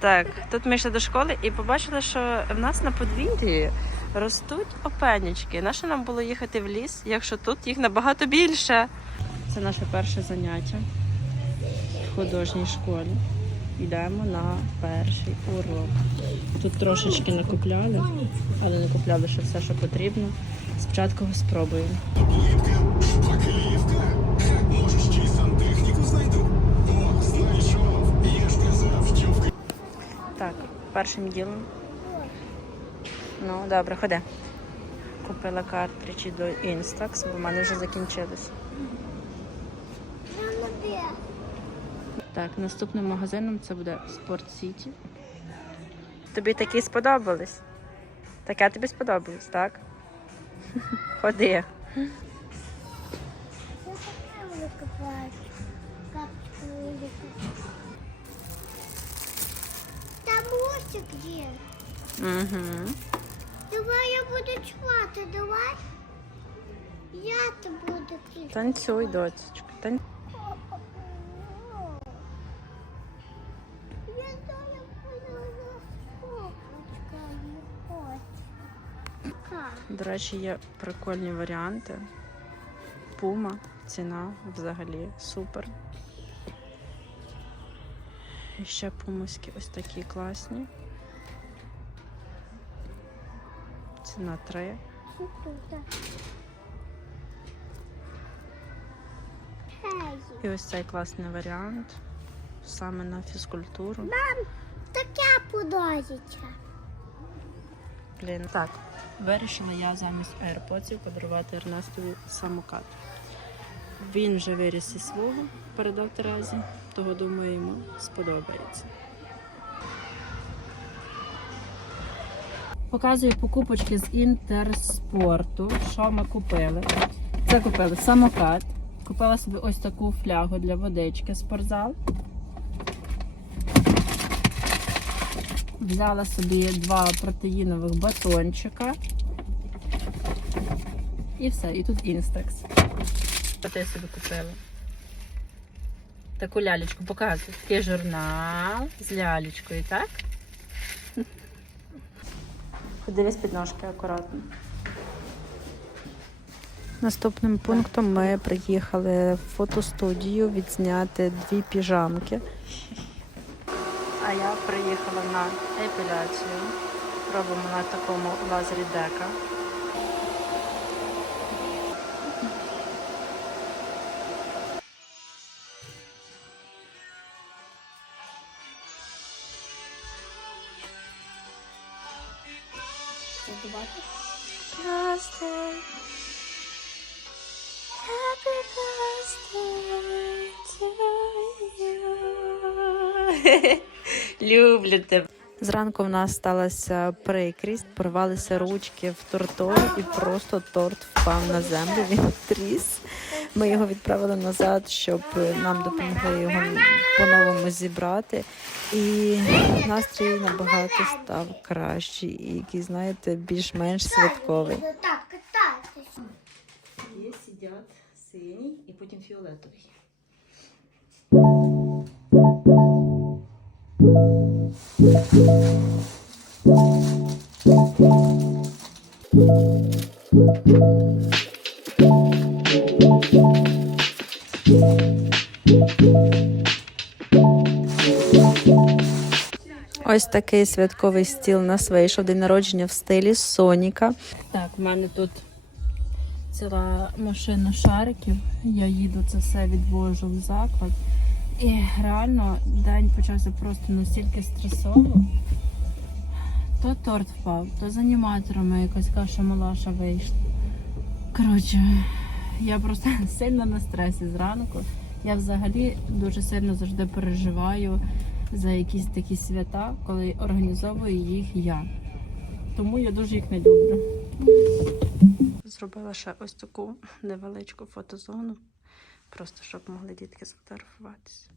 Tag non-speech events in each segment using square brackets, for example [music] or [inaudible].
Так, тут ми йшли до школи і побачили, що в нас на подвір'ї ростуть опенючки. Нащо нам було їхати в ліс, якщо тут їх набагато більше? Це наше перше заняття в художній школі. Йдемо на перший урок. Тут трошечки накупляли, але не купляли ще все, що потрібно. Спочатку спробуємо. Так, першим ділом. Ну, добре, ходи. Купила картриджі до Instax, бо в мене вже закінчились. Так, наступним магазином це буде Sport City. Тобі такі сподобались? Таке тобі сподобалось, так? [laughs] Ходи. Там мостик є. Угу. Давай я буду чувати, давай. Я то буду кричати. Танцюй, доцечка. Тан... Я зараз буду розпокочка їхати. До речі, є прикольні варіанти. Пума, ціна взагалі супер. І ще пумоські ось такі класні. Ціна 3. Що І ось цей класний варіант. Саме на фізкультуру. таке подобається. Блін, так. Вирішила я замість AirPods подарувати Ернестові самокат. Він вже виріс із свого, передав Терезі, того думаю, йому сподобається. Показую покупочки з інтерспорту. Що ми купили? Це купили самокат. Купила собі ось таку флягу для водички спортзал. Взяла собі два протеїнових батончика. І все, і тут інстакс. Що я собі купила? Таку лялечку показую. Такий журнал з лялечкою, так? Подивись під ножки акуратно. Наступним пунктом ми приїхали в фотостудію відзняти дві піжамки. А я приїхала на епіляцію. Робимо на такому лазері дека. Люблю тебе. Зранку в нас сталася прикрість, порвалися ручки в тортові і просто торт впав на землю. Він тріс. Ми його відправили назад, щоб нам допомогли його по-новому зібрати. І настрій набагато став кращий, і який, знаєте, більш-менш святковий. Так. Є сидять синій і потім фіолетовий. Ось такий святковий стіл у нас вийшов день народження в стилі Соніка. Так, в мене тут ціла машина шариків. Я їду це все відвожу в заклад. І реально день почався просто настільки стресово. То торт впав, то з аніматорами якась каша малаша вийшла. Коротше, я просто [laughs] сильно на стресі зранку. Я взагалі дуже сильно завжди переживаю за якісь такі свята, коли організовую їх я. Тому я дуже їх не люблю. Зробила ще ось таку невеличку фотозону, просто щоб могли дітки сфотографуватися.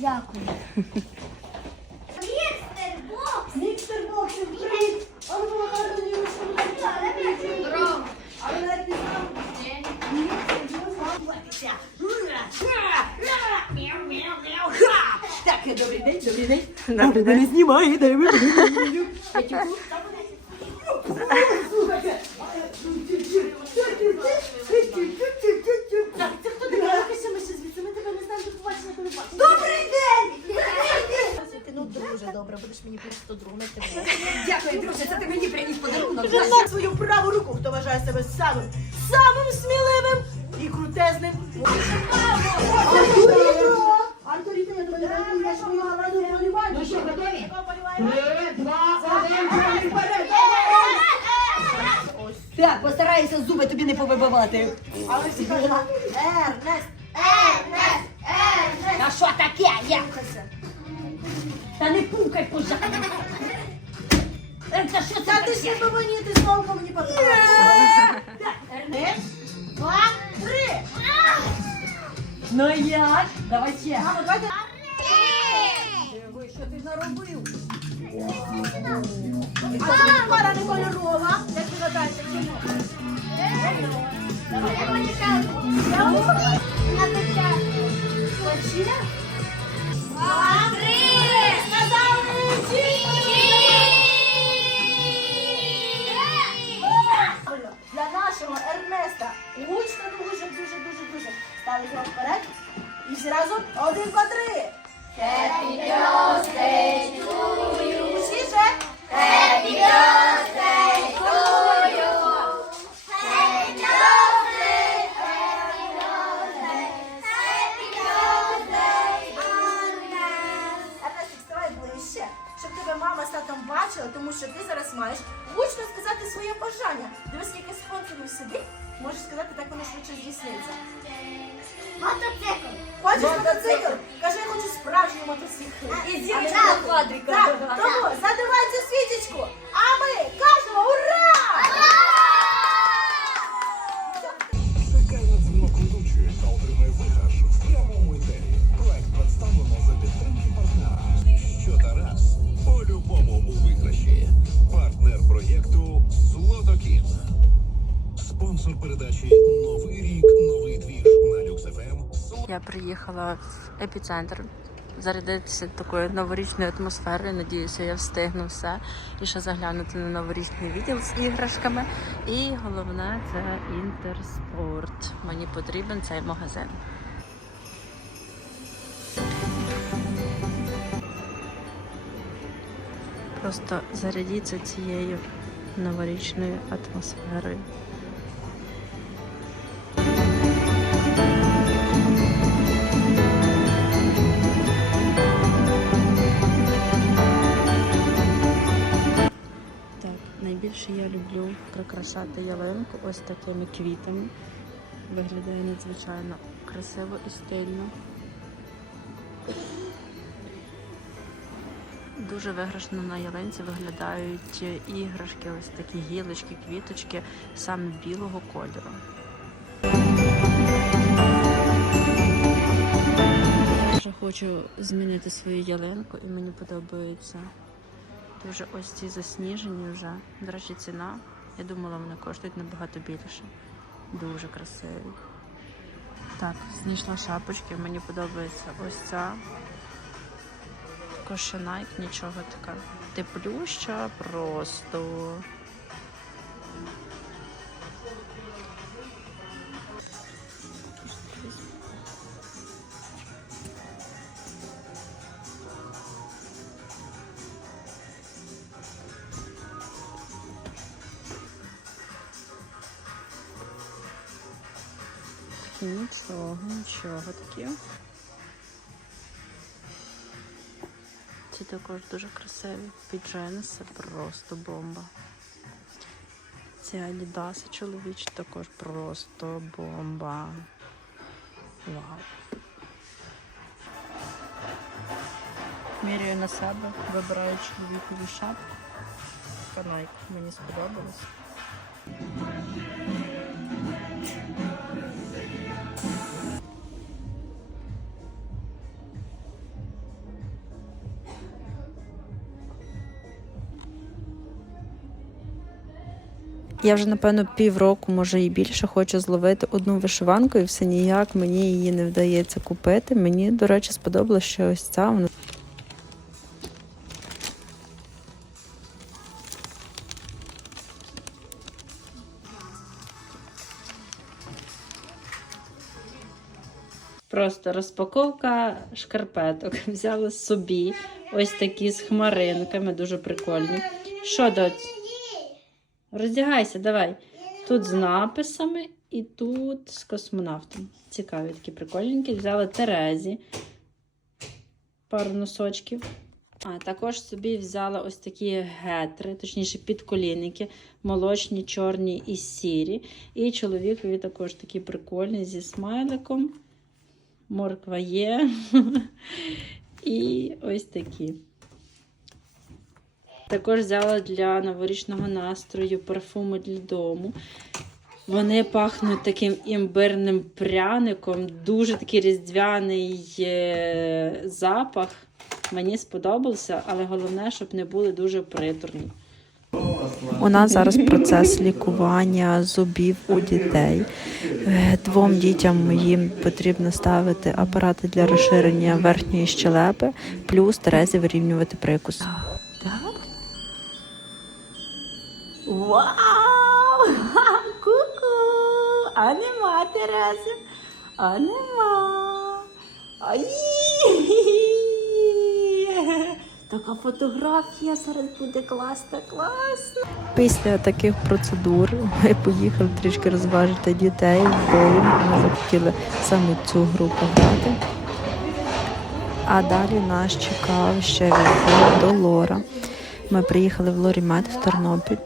Дякую. Містер Бокс! Містер Боксів, привіт! А ви покажете мені Здорово! А ви навіть не знали? Так, добрий день, добрий день. Добрий день, знімай, дай ми. Так, це хто такий? Рухайся, ми ще звідси, ми тебе не знаємо, тут побачимо, коли бачимо. Добрий день! Ти, ну, друже, добре, будеш мені просто як. Дякую, друже, це ти мені приніс подарунок. Знай свою праву руку, хто вважає себе самим, самим сміливим і крутезним. Я тебе не я. Ну що, готові? Три, два, один, вперед! Так, постарайся зуби тобі не повибивати. Але всі кажуть, Ернест! Не пукай, пожалуйста. Е, Та що це Та ти ще по мені, ти знову по мені потрапила. Так, два, три. Ну як? Давай ще. Мамо, давайте. Диви, що ти наробив? А це пара не кольорова. Як ти гадаєте, чому? На початку. Почина? Два, три! Татом бачила, тому що ти зараз маєш гучно сказати своє бажання. Дивись, скільки спонсорів сидить. Можеш сказати, так воно швидше здійсниться. Мотоцикл. Хочеш мотоцикл? Кажи, я хочу справжній мотоцикл. І А на квадрика. Так, тому задавайте цю Я приїхала в епіцентр зарядитися такою новорічною атмосферою. Надіюся, я встигну все. І ще заглянути на новорічний відділ з іграшками. І головне це інтерспорт. Мені потрібен цей магазин. Просто зарядіться цією новорічною атмосферою. Найбільше я люблю прикрашати ялинку ось такими квітами. Виглядає надзвичайно красиво і стильно. Дуже виграшно на ялинці виглядають іграшки, ось такі гілочки, квіточки саме білого кольору. Дуже хочу змінити свою ялинку і мені подобається Дуже ось ці засніжені вже. До речі, ціна. Я думала, вони коштують набагато більше. Дуже красиві. Так, знайшла шапочки. Мені подобається ось ця. Кошенайк, нічого така. Теплюща просто. Нічого, нічого такі. Ці також дуже красиві. Під джинси просто бомба. Ці адідаси чоловічі також просто бомба. Вау. Міряю на себе, вибираю чоловікові шапку. Канайк мені сподобалось. Я вже напевно півроку, може і більше, хочу зловити одну вишиванку, і все ніяк мені її не вдається купити. Мені, до речі, сподобалося, що ось ця вона Просто розпаковка шкарпеток. Взяла собі ось такі з хмаринками, дуже прикольні. Що, доць? Роздягайся, давай. Тут з написами і тут з космонавтом. Цікаві такі прикольненькі. Взяла Терезі пару носочків. А також собі взяла ось такі гетри, точніше підколінники, молочні, чорні і сірі. І чоловікові також такі прикольні зі смайликом. Морква є. [laughs] І ось такі. Також взяла для новорічного настрою парфуми для дому. Вони пахнуть таким імбирним пряником, дуже такий різдвяний е, запах. Мені сподобався, але головне, щоб не були дуже приторні. У нас зараз процес лікування зубів у дітей. Е, Двом дітям моїм потрібно ставити апарати для розширення верхньої щелепи, плюс Терезі вирівнювати прикус. Вау! [laughs] Ку-ку! А нема Терези! А нема! Ай! [laughs] Така фотографія зараз буде класна, класна. Після таких процедур ми поїхали трішки розважити дітей в боулінг. Ми захотіли саме цю гру пограти. А далі нас чекав ще відход до Лора. Ми приїхали в Лорімет в Тернопіль,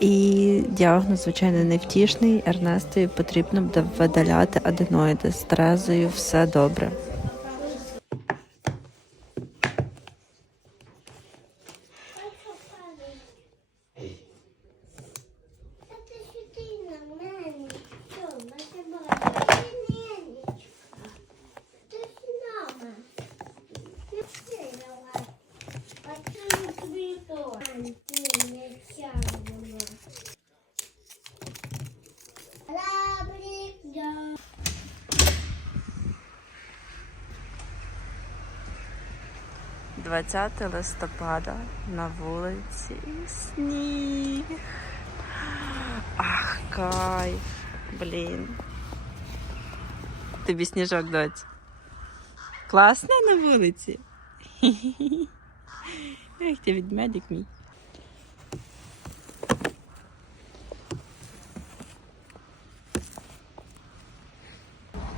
і діагноз, звичайно, невтішний. Ернестові потрібно буде видаляти аденоїди. З Терезою все добре. Це сюди на мене. Що, математика? Ти знову. Ти все давай. А це не тобі то. Ти не тягнемо. Лабрик, да. – 20 листопада на вулиці сніг. Ах, кайф, блін. Тобі сніжок доць. Класно на вулиці. [laughs] Ех, ти відмедик мій.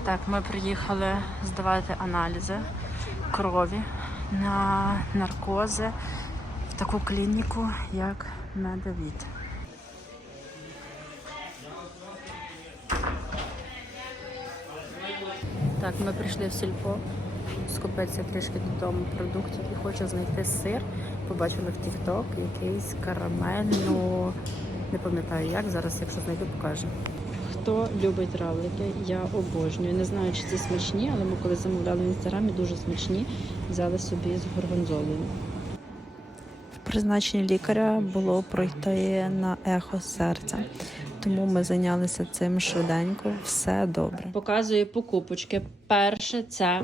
Так, ми приїхали здавати аналізи крові на наркози в таку клініку, як Медовід. Так, ми прийшли в сільпо, скупитися трішки додому продуктів і хочу знайти сир. Побачили в TikTok якийсь карамельну, не пам'ятаю як, зараз, якщо знайду, покажу. Хто любить равлики, я обожнюю. Не знаю, чи ці смачні, але ми коли замовляли в інстаграмі, дуже смачні. Взяли собі з горгонзолою. В призначенні лікаря було пройти на ехо серця. Тому ми зайнялися цим швиденько. Все добре. Показую покупочки. Перше це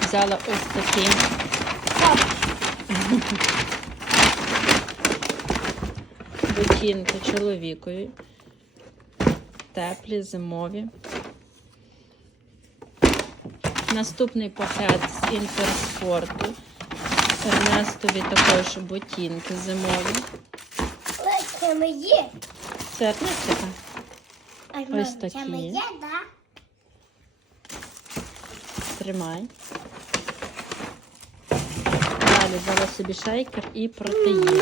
взяла ось такі. Ботинки чоловікові. Теплі, зимові. Наступний пакет з інтерспорту. Ернестові також ботинки зимові. Це моє. Це Ернестика. Ось такі. Це моє, да? Тримай. Далі взяла собі шейкер і протеїн.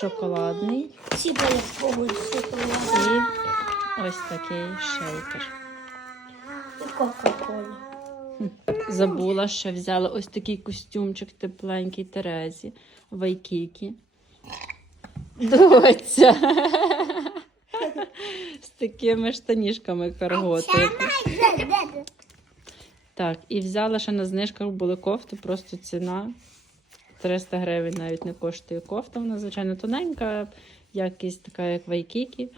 Шоколадний ці були побудь і ось такий шейкер. Кока-кола. Забула, що взяла ось такий костюмчик тепленький Терезі Вайкікі. Доця. З такими штанішками карготи. Так, і взяла ще на знижках були кофти, просто ціна 300 гривень навіть не коштує кофта. Вона, звичайно, тоненька, якість така, як вайкікі,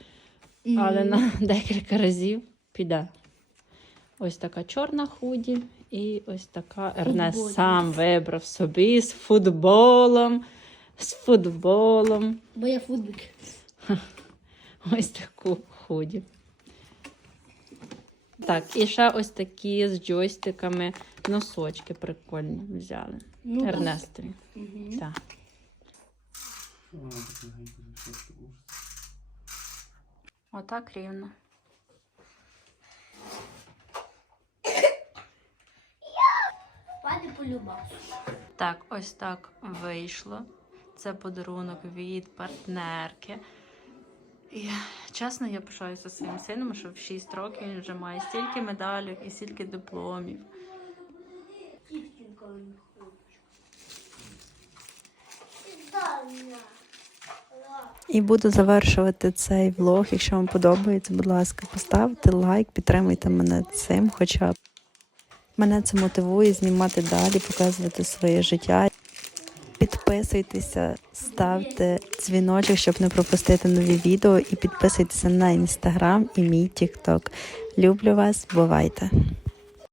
але на [laughs] декілька разів піде. Ось така чорна худі і ось така Ернест сам вибрав собі з футболом. З футболом. Бо я футбик. [laughs] Ось таку худі. Так, і ще ось такі з джойстиками носочки прикольні взяли. Ну. Ернестові. Мгм. Так. Отак рівно. Пані полюбав. Так, ось так вийшло. Це подарунок від партнерки. І чесно, я пишаюся своїм сином, що в 6 років він вже має стільки медалів і стільки дипломів. Тітки коли Дальня. І буду завершувати цей влог. Якщо вам подобається, будь ласка, поставте лайк, підтримуйте мене цим, хоча. Мене це мотивує знімати далі, показувати своє життя. Підписуйтеся, ставте дзвіночок, щоб не пропустити нові відео, і підписуйтеся на інстаграм і мій тікток. Люблю вас, бувайте!